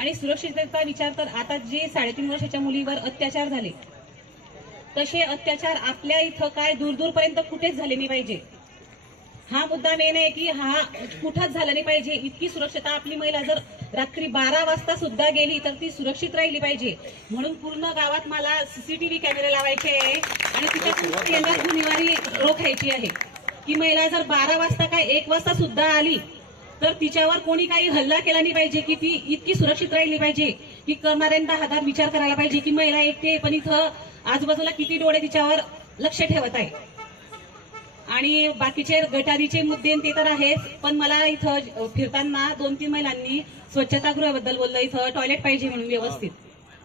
आणि सुरक्षिततेचा विचार तर आता जे 3.5 वर्षाच्या मुलीवर अत्याचार झाले तसे अत्याचार आपल्या इथं काय दूरपर्यंत कुठेच झाले नाही पाहिजे। हा मुद्दा मेन आहे की हा कुठंच झाला नाही पाहिजे। इतकी सुरक्षता आपली महिला जर रात्री 12 वाजता सुद्धा गेली तर ती सुरक्षित राहिली पाहिजे। म्हणून पूर्ण गावात मला सीसीटीव्ही कॅमेरे लावायचे आहे आणि तिच्या गुन्हेगारी रोखायची आहे की महिला जर 12 वाजता काय 1 वाजता सुद्धा आली तर तिच्यावर कोणी काही हल्ला केला नाही पाहिजे की ती इतकी सुरक्षित राहिली पाहिजे की करणाऱ्यांना हजार विचार करायला पाहिजे की महिला एकटी पण इथं आजूबाजूला किती डोळे तिच्यावर लक्ष ठेवत आहे। आणि बाकीचे गटारीचे मुद्दे ते तर आहेच, पण मला इथं फिरताना 2-3 महिलांनी स्वच्छतागृहाबद्दल बोललं, इथं टॉयलेट पाहिजे म्हणून व्यवस्थित।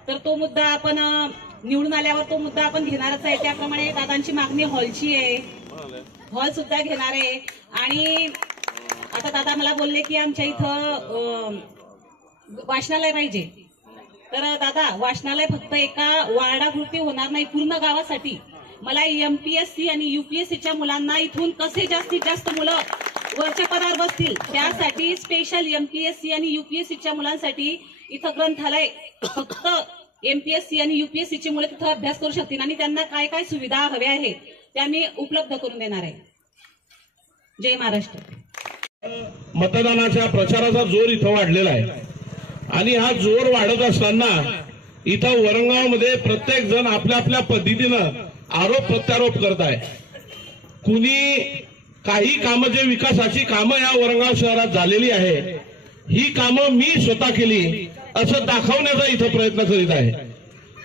तर तो मुद्दा आपण निवडून आल्यावर तो मुद्दा आपण घेणारच आहे। त्याप्रमाणे दादांची मागणी हॉलची आहे, हॉल सुद्धा घेणार आहे। आणि आता दादा मला बोलले की आमच्या इथं वाचनालय पाहिजे। तर दादा वाचनालय फक्त एका वार्डापुरती होणार नाही, पूर्ण गावासाठी। मला एमपीएससी आणि यूपीएससीच्या मुलांना इथून कसे जास्तीत जास्त मुलं वरच्या पदावर बसतील त्यासाठी स्पेशल एमपीएससी आणि यूपीएससीच्या मुलांसाठी इथं ग्रंथालय फक्त एमपीएससी आणि यूपीएससीची मुलं तिथं अभ्यास करू शकतील आणि त्यांना काय काय सुविधा हव्या आहेत त्या मी उपलब्ध करून देणार आहे। जय महाराष्ट्र। मतदानाच्या प्रचाराचा जोर इथं वाढलेला आहे आणि हा जोर वाढत असताना इथं वरंगावमध्ये प्रत्येक जण आपल्या आपल्या पद्धतीनं आरोप प्रत्यारोप करत आहे। कुणी काही कामं जे विकासाची कामं या वरंगाव शहरात झालेली आहे ही कामं मी स्वतः केली असं दाखवण्याचा इथं प्रयत्न करीत आहे।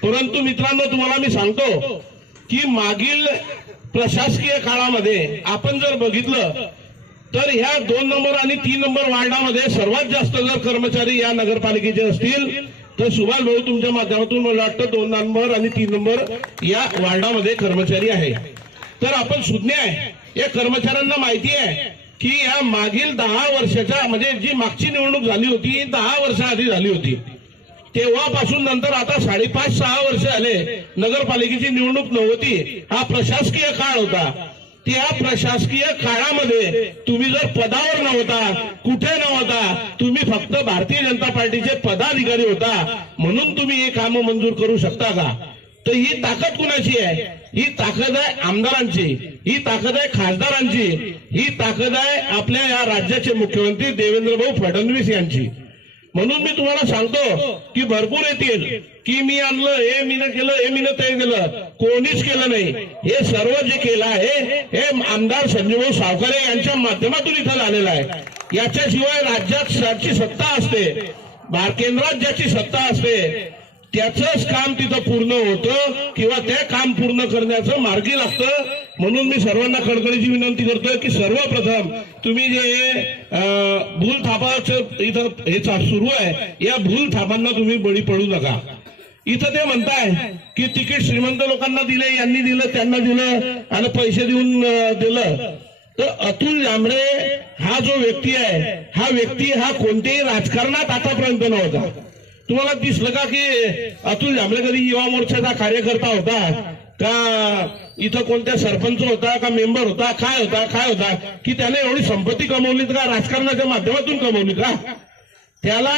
परंतु मित्रांनो तुम्हाला मी सांगतो की मागील प्रशासकीय काळामध्ये आपण जर बघितलं तर ह्या 2 नंबर आणि 3 नंबर वार्डामध्ये सर्वात जास्त जर कर्मचारी या नगरपालिकेचे असतील तर सुभाष भाऊ तुमच्या माध्यमातून मला वाटतं 2 नंबर आणि 3 नंबर या वार्डामध्ये कर्मचारी आहे। तर आपण सुज्ञ आहे, या कर्मचाऱ्यांना माहिती आहे की या मागील 10 वर्षाच्या म्हणजे जी मागची निवडणूक झाली होती 10 वर्षाआधी झाली होती, तेव्हापासून नंतर आता 5.5-6 वर्ष झाले नगरपालिकेची निवडणूक नव्हती, हा प्रशासकीय काळ होता। त्या प्रशासकीय काळामध्ये तुम्ही जर पदावर नव्हता, कुठे नव्हता, तुम्ही फक्त भारतीय जनता पार्टीचे पदाधिकारी होता म्हणून तुम्ही हे कामं मंजूर करू शकता का? तर ही ताकद कुणाची आहे? ही ताकद आहे आमदारांची, ही ताकद आहे खासदारांची, ही ताकद आहे आपल्या या राज्याचे मुख्यमंत्री देवेंद्रभाऊ फडणवीस यांची। म्हणून मी तुम्हाला सांगतो की भरपूर येतील की मी आणलं, हे मीनं केलं, हे मीनं ते केलं, कोणीच केलं नाही। हे सर्व जे केलं आहे हे आमदार संजयभाऊ सावकारे यांच्या माध्यमातून इथं झालेलं आहे। याच्याशिवाय राज्यात सत्ता असते, केंद्रात ज्याची सत्ता असते त्याचंच काम तिथं पूर्ण होतं किंवा ते काम पूर्ण करण्याचं मार्गी लागतं। म्हणून मी सर्वांना कळकळीची विनंती करतोय की सर्वप्रथम तुम्ही जे भूल थापाचं इथं हे सुरू आहे या भूल थापांना तुम्ही बळी पडू नका। इथं ते म्हणताय की तिकीट श्रीमंत लोकांना दिले, यांनी दिलं, त्यांना दिलं आणि पैसे देऊन दिलं। तर अतुल जांभळे हा जो व्यक्ती आहे हा व्यक्ती हा कोणत्याही राजकारणात आतापर्यंत नव्हता। तुम्हाला दिसलं का की अतुल जांभळे कधी युवा मोर्चाचा कार्यकर्ता होता का, इथं कोणत्या सरपंच होता का, मेंबर होता, काय होता की त्याने एवढी संपत्ती कमवली का राजकारणाच्या माध्यमातून कमवली का? त्याला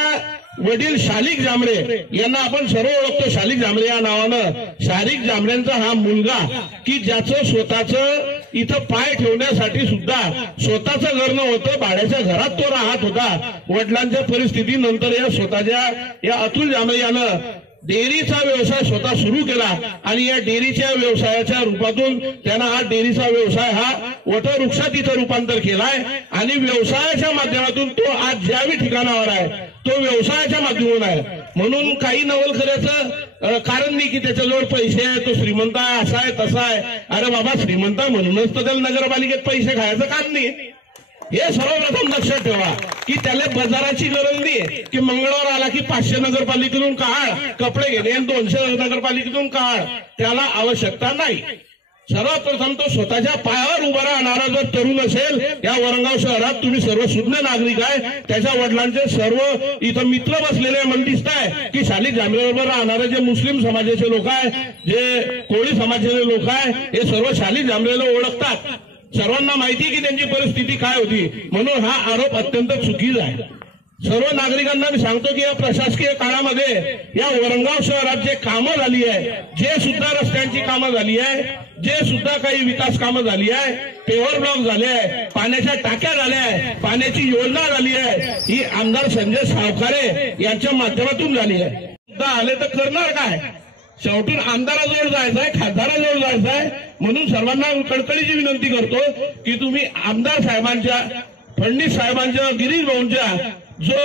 वडील शालिक जांभळे यांना आपण सर्व ओळखतो शालिक जांभळे या नावानं। शालिक जांभळेंचा हा मुलगा की ज्याचं स्वतःचं इथं पाय ठेवण्यासाठी सुद्धा स्वतःचं घर नव्हतं, भाड्याच्या घरात तो राहत होता। वडिलांच्या परिस्थितीनंतर या स्वतःच्या या अतुल जांभळे यानं डेअरीचा व्यवसाय स्वतः सुरू केला आणि या डेअरीच्या व्यवसायाच्या रूपातून त्यानं हा डेअरीचा व्यवसाय हा वटवृक्षात इथं रूपांतर केलाय आणि व्यवसायाच्या माध्यमातून तो आज ज्यावी ठिकाणावर आहे तो व्यवसायाच्या माध्यमातून आहे। म्हणून काही नवलखऱ्याचं कारण नाही की त्याच्याजवळ पैसे आहे, तो श्रीमंत आहे, असा आहे तसा आहे। अरे बाबा श्रीमंत म्हणूनच तर त्याला नगरपालिकेत पैसे खायचं काम नाही। हे सर्वप्रथम लक्षात ठेवा की त्याला बाजाराची गरज नाही की मंगळवार आला की 500 नगरपालिकेतून काढ कपडे घेणे आणि 200 नगरपालिकेतून काढ, त्याला आवश्यकता नाही। सर्वात प्रथम तो स्वतःच्या पायावर उभा राहणारा जर तरुण असेल या वरंगाव शहरात, तुम्ही सर्व सुज्ञ नागरिक आहे, त्याच्या वडिलांचे सर्व इथं मित्र बसलेले मन दिसत आहे की शालिक जांभळेबरोबर राहणारे जे मुस्लिम समाजाचे लोक आहे, जे कोळी समाजाचे लोक आहे, हे सर्व शालिक जांभळेला ओळखतात। सर्वांना माहिती की त्यांची परिस्थिती काय होती, म्हणून हा आरोप अत्यंत चुकीचा आहे। सर्व नागरिकांना मी सांगतो की या प्रशासकीय काळामध्ये या वरणगाव शहरात जे कामं झाली आहे, जे सुद्धा रस्त्यांची कामं झाली आहे, जे सुद्धा काही विकास कामं झाली आहे, पेव्हर ब्लॉक झाले आहे, पाण्याच्या टाक्या झाल्या आहे, पाण्याची योजना झाली आहे, ही आमदार संजय सावकारे यांच्या माध्यमातून झाली आहे. सुद्धा आले तर करणार काय? शेवटून आमदाराजवळ जायचंय, खासदाराजवळ जायचंय. म्हणून सर्वांना कळकळीची विनंती करतो की तुम्ही आमदार साहेबांच्या, फडणवीस साहेबांच्या, गिरीश भाऊंच्या जो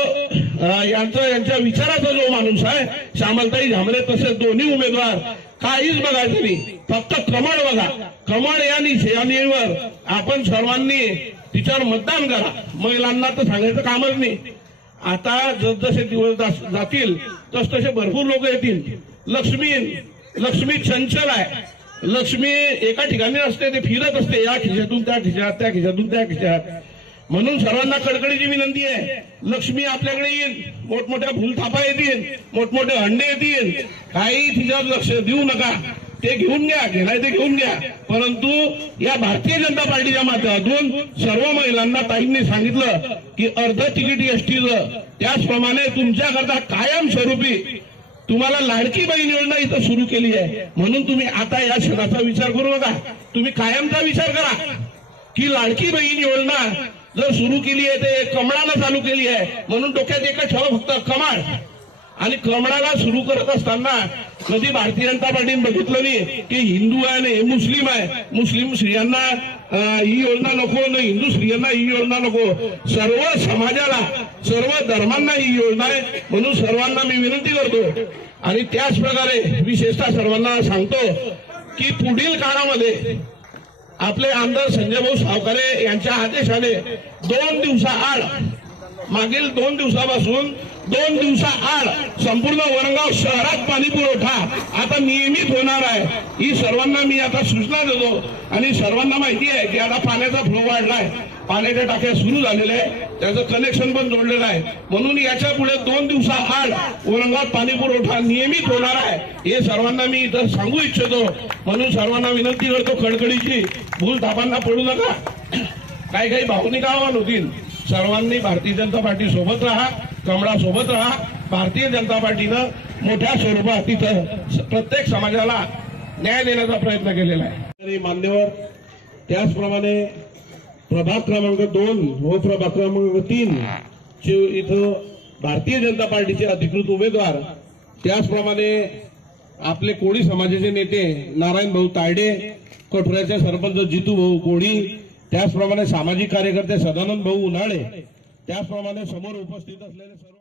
यांच्या विचाराचा जो माणूस आहे श्यामलताई झांबरे, तसे दोन्ही उमेदवार काहीच बघायचं नाही, फक्त कमळ बघा. कमळ या निशाणीवर आपण सर्वांनी तिच्यावर मतदान करा. महिलांना तर सांगायचं कामच नाही. आता जसजसे दिवस जातील तसतसे भरपूर लोक येतील. लक्ष्मी चंचल आहे. लक्ष्मी एका ठिकाणी असते, ते फिरत असते, या खिशातून त्या खिशात, त्या खिशातून त्या खिशात. म्हणून सर्वांना कळकळीची विनंती आहे, लक्ष्मी आपल्याकडे येईल, मोठमोठ्या भूलथापा येतील, मोठमोठे हंडे येतील, काही तिच्यावर लक्ष देऊ नका. ते घेऊन घ्या, घेणार ते घेऊन घ्या. परंतु या भारतीय जनता पार्टीच्या माध्यमातून सर्व महिलांना ताईंनी सांगितलं की अर्ध तिकीट एसटीचं, त्याचप्रमाणे तुमच्याकरता कायमस्वरूपी तुम्हाला लाडकी बहीण योजना इथं सुरू केली आहे. म्हणून तुम्ही आता या क्षणाचा विचार करू नका, तुम्ही कायमचा विचार करा की लाडकी बहीण योजना जर सुरू केली आहे ते कमळानं चालू केली आहे. म्हणून डोक्यात एकच ठेवा, फक्त कमळ. आणि कमळाला सुरू करत असताना कधी भारतीय जनता पार्टीने बघितलं नाही की हिंदू आहे आणि मुस्लिम आहे, मुस्लिम स्त्रियांना ही योजना नको, न हिंदू स्त्रियांना ही योजना नको. सर्व समाजाला, सर्व धर्मांना ही योजना आहे. म्हणून सर्वांना मी विनंती करतो आणि त्याच प्रकारे विशेषतः सर्वांना सांगतो की पुढील काळामध्ये आपले आमदार संजय भाऊ सावकारे यांच्या आदेशाने 2 दिवसाआड, मागील 2 दिवसापासून 2 दिवसाआड संपूर्ण वरणगाव शहरात पाणी पुरवठा आता नियमित होणार आहे. ही सर्वांना मी आता सूचना देतो. आणि सर्वांना माहिती आहे की आता पाण्याचा फ्लो वाढलाय, पाण्याच्या टाक्या सुरू झालेल्या आहे, त्याचं कनेक्शन पण जोडलेलं आहे. म्हणून याच्या पुढे 2 दिवसाआड वरणगावात पाणी पुरवठा नियमित होणार आहे, हे सर्वांना मी इथं सांगू इच्छितो. म्हणून सर्वांना विनंती करतो कळकळीची, भूल थापांना पडू नका. काही भावनिक आव्हान होतील. सर्वांनी भारतीय जनता पार्टी सोबत राहा, कमळासोबत राहा. भारतीय जनता पार्टीनं मोठ्या स्वरूपात तिथं प्रत्येक समाजाला न्याय देण्याचा प्रयत्न केलेला आहे. मान्यवर, त्याचप्रमाणे प्रभाग क्रमांक 2 व प्रभाग क्रमांक 3 चे इथं भारतीय जनता पार्टीचे अधिकृत उमेदवार, त्याचप्रमाणे आपले कोळी समाजाचे नेते नारायण भाऊ तायडे, कठुऱ्याचे सरपंच जितू भाऊ कोळी, त्याचप्रमाणे सामाजिक कार्यकर्ते सदानंद भाऊ उन्हाळे, त्याचप्रमाणे समोर उपस्थित असलेले सर्व